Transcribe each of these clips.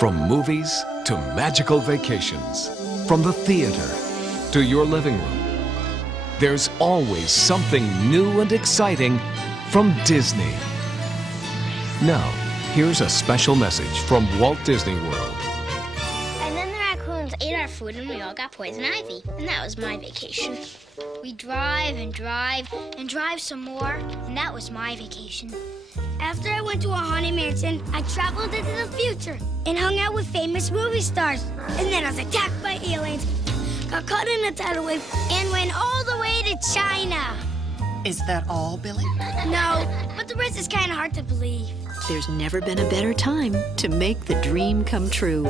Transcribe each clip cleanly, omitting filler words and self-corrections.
From movies to magical vacations, from the theater to your living room, there's always something new and exciting from Disney. Now, here's a special message from Walt Disney World. And then the raccoons ate our food and we all got poison ivy. And that was my vacation. We drive and drive and drive some more, and that was my vacation. After I went to a haunted mansion, I traveled into the future and hung out with famous movie stars. And then I was attacked by aliens, got caught in a tidal wave, and went all the way to China. Is that all, Billy? No, but the rest is kind of hard to believe. There's never been a better time to make the dream come true.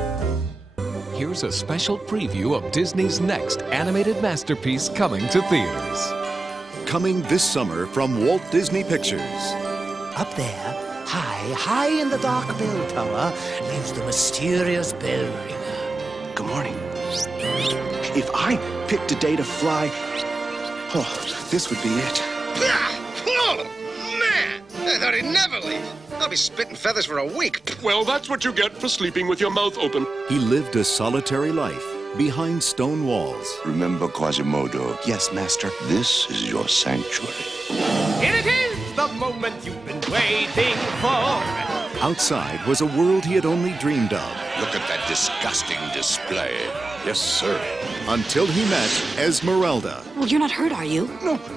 Here's a special preview of Disney's next animated masterpiece coming to theaters. Coming this summer from Walt Disney Pictures. Up there, high in the dark bell tower, lives the mysterious bell ringer. Good morning. If I picked a day to fly, oh, this would be it. Oh, man! I thought he'd never leave. I'll be spitting feathers for a week. Well, that's what you get for sleeping with your mouth open. He lived a solitary life behind stone walls. Remember Quasimodo? Yes, master. This is your sanctuary. Here it is, the moment you've been waiting for. Outside was a world he had only dreamed of. Look at that disgusting display. Yes, sir. Until he met Esmeralda. Well, you're not hurt, are you?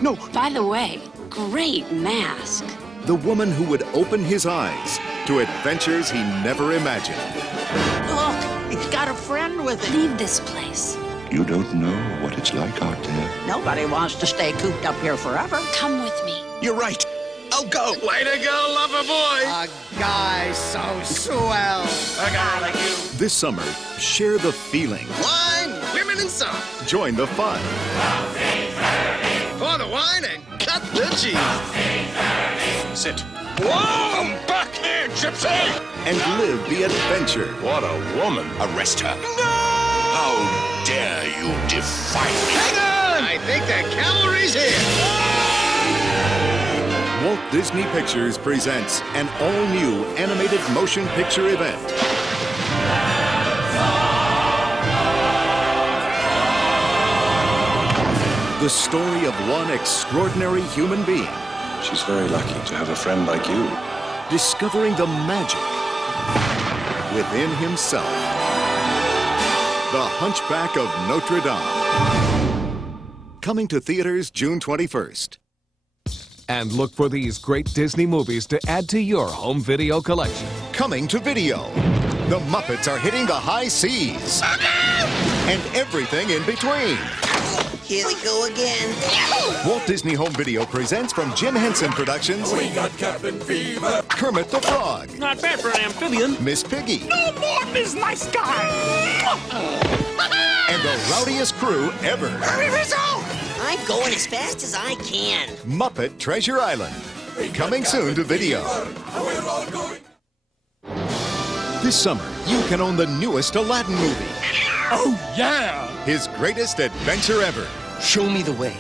No. By the way, great mask. The woman who would open his eyes to adventures he never imagined. Look, he's got a friend with him. Leave this place. You don't know what it's like out there. Nobody wants to stay cooped up here forever. Come with me. You're right. I'll go. Way to go, lover boy. A guy so swell. A guy like you. This summer, share the feeling. Wine, women, and song. Join the fun. Pour the wine and cut the cheese. Sit. Whoa! Come back here, gypsy! And live the adventure. What a woman. Arrest her. No! How dare you defy me? Hang on! I think the cavalry's here. Walt Disney Pictures presents an all-new animated motion picture event. The story of one extraordinary human being. She's very lucky to have a friend like you. Discovering the magic within himself. The Hunchback of Notre Dame. Coming to theaters June 21st. And look for these great Disney movies to add to your home video collection. Coming to video. The Muppets are hitting the high seas. And everything in between. Here we go again. Walt Disney Home Video presents from Jim Henson Productions. We got cabin fever. Kermit the Frog. Not bad for an amphibian. Miss Piggy. No more Miss Nice Guy. And the rowdiest crew ever. Hurry, Rizzo! I'm going as fast as I can. Muppet Treasure Island. Coming soon to video. This summer, you can own the newest Aladdin movie. Oh, yeah. His greatest adventure ever. Show me the way.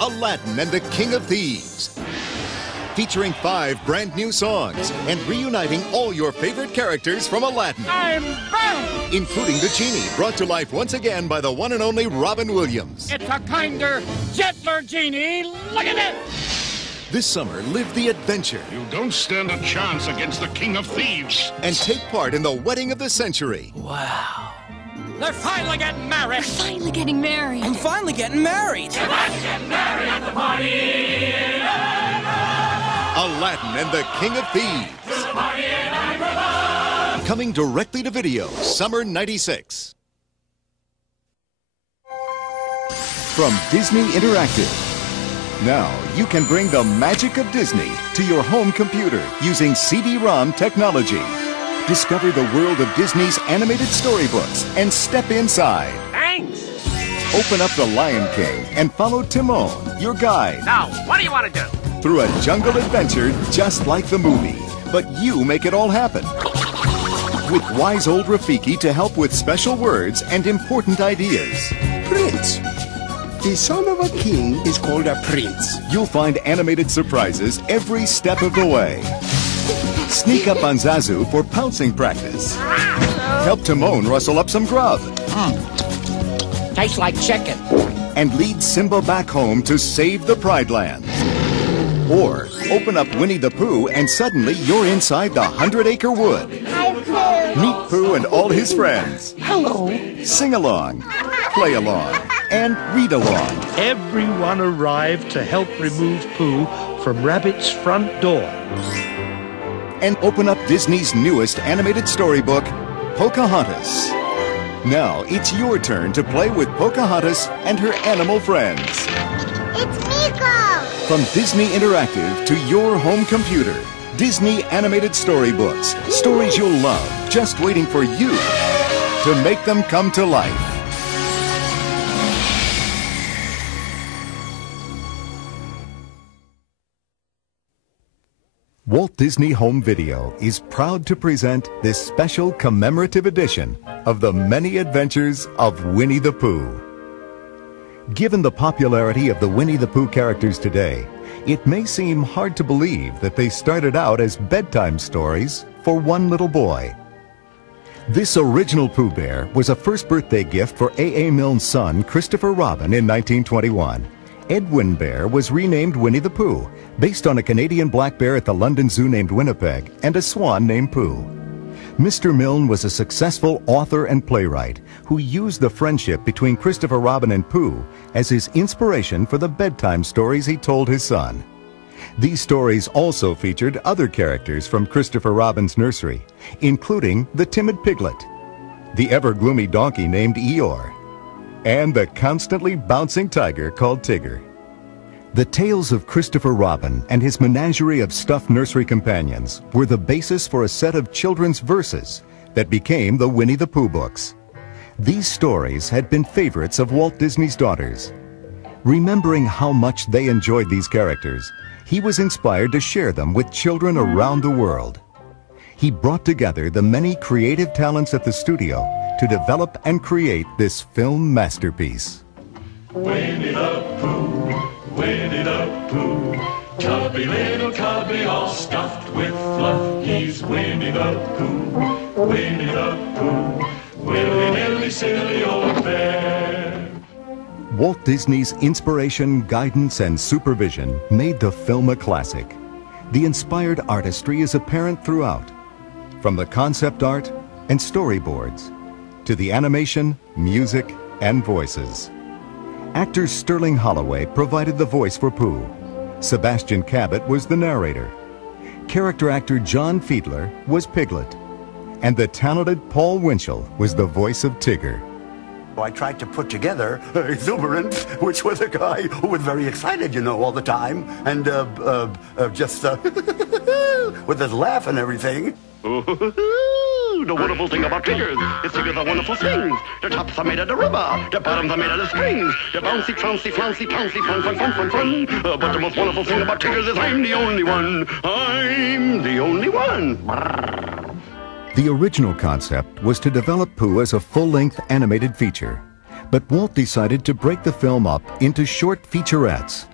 Aladdin and the King of Thieves. Featuring 5 brand new songs and reuniting all your favorite characters from Aladdin. I'm back! Including the genie, brought to life once again by the one and only Robin Williams. It's a kinder, gentler genie. Look at it! This summer, live the adventure You don't stand a chance against the King of Thieves. and take part in the wedding of the century. Wow. They're finally getting married. Finally getting married. I'm finally getting married. Aladdin and the King of Thieves. Coming directly to video, summer '96. From Disney Interactive. Now you can bring the magic of Disney to your home computer using CD-ROM technology. Discover the world of Disney's animated storybooks and step inside. Thanks. Open up The Lion King and follow Timon, your guide, Now, what do you want to do? through a jungle adventure just like the movie. But you make it all happen. With wise old Rafiki to help with special words and important ideas. Prince. The son of a king is called a prince. You'll find animated surprises every step of the way. Sneak up on Zazu for pouncing practice. help Timon rustle up some grub. Tastes like chicken. And lead Simba back home to save the Pride Land. Or open up Winnie the Pooh and suddenly you're inside the 100-acre wood. Hi, Pooh. Meet Pooh and all his friends. Hello. Sing along, play along, and read along. Everyone arrived to help remove Pooh from Rabbit's front door. And open up Disney's newest animated storybook, Pocahontas. Now it's your turn to play with Pocahontas and her animal friends. It's Miko. From Disney Interactive to your home computer, Disney animated storybooks. Stories you'll love, just waiting for you to make them come to life. Walt Disney Home Video is proud to present this special commemorative edition of the many adventures of Winnie the Pooh. Given the popularity of the Winnie the Pooh characters today, it may seem hard to believe that they started out as bedtime stories for one little boy. This original Pooh Bear was a first birthday gift for A.A. Milne's son, Christopher Robin, in 1921. Edwin Bear was renamed Winnie the Pooh, based on a Canadian black bear at the London Zoo named Winnipeg and a swan named Pooh. Mr. Milne was a successful author and playwright who used the friendship between Christopher Robin and Pooh as his inspiration for the bedtime stories he told his son. These stories also featured other characters from Christopher Robin's nursery, including the timid piglet, the ever-gloomy donkey named Eeyore, and the constantly bouncing tiger called Tigger. The tales of Christopher Robin and his menagerie of stuffed nursery companions were the basis for a set of children's verses that became the Winnie the Pooh books. These stories had been favorites of Walt Disney's daughters. Remembering how much they enjoyed these characters, he was inspired to share them with children around the world. He brought together the many creative talents at the studio to develop and create this film masterpiece. Winnie the Pooh, Winnie the Pooh, chubby little cubby all stuffed with fluff. He's Winnie the Pooh, Winnie the Pooh, willy-nilly silly old bear. Walt Disney's inspiration, guidance, and supervision made the film a classic. The inspired artistry is apparent throughout, from the concept art and storyboards to the animation, music, and voices. Actor Sterling Holloway provided the voice for Pooh. Sebastian Cabot was the narrator. Character actor John Fiedler was Piglet. And the talented Paul Winchell was the voice of Tigger. I tried to put together exuberant, which was a guy who was very excited, you know, all the time, and just with his laugh and everything. The wonderful thing about Tigger, it's Tigger the wonderful things. The tops are made of the rubber, the bottoms are made of the strings. The bouncy, flouncy, flouncy, pouncy, fun, fun, fun, fun, fun. But the most wonderful thing about Tigger is I'm the only one. I'm the only one. The original concept was to develop Pooh as a full-length animated feature, but Walt decided to break the film up into short featurettes.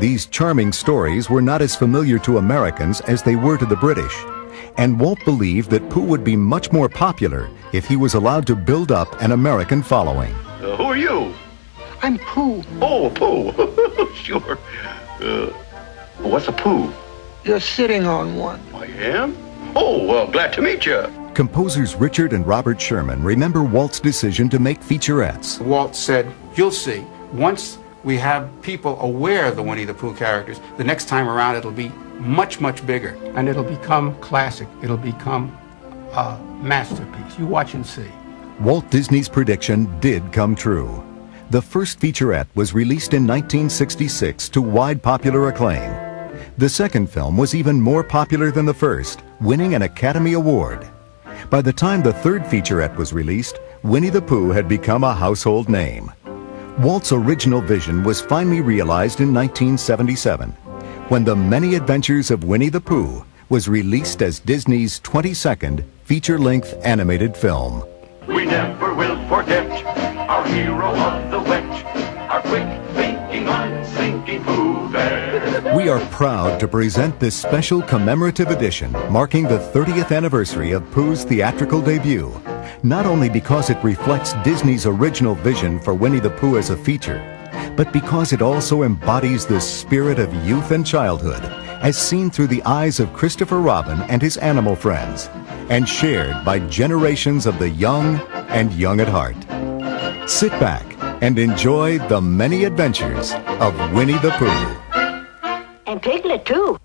These charming stories were not as familiar to Americans as they were to the British, and Walt believed that Pooh would be much more popular if he was allowed to build up an American following. Who are you? I'm Pooh. Oh, Pooh. Sure. What's a Pooh? You're sitting on one. I am? Oh, well, glad to meet you. Composers Richard and Robert Sherman remember Walt's decision to make featurettes. Walt said, you'll see, once we have people aware of the Winnie the Pooh characters, the next time around it'll be much, much bigger. And it'll become classic. It'll become a masterpiece. You watch and see. Walt Disney's prediction did come true. The first featurette was released in 1966 to wide popular acclaim. The second film was even more popular than the first, winning an Academy Award. By the time the third featurette was released, Winnie the Pooh had become a household name. Walt's original vision was finally realized in 1977, when The Many Adventures of Winnie the Pooh was released as Disney's 22nd feature-length animated film. We never will forget our hero of the wet, our quick thinking, unthinking Pooh Bear. We are proud to present this special commemorative edition marking the 30th anniversary of Pooh's theatrical debut. not only because it reflects Disney's original vision for Winnie the Pooh as a feature, but because it also embodies the spirit of youth and childhood, as seen through the eyes of Christopher Robin and his animal friends, and shared by generations of the young and young at heart. Sit back and enjoy the many adventures of Winnie the Pooh. And Piglet, too.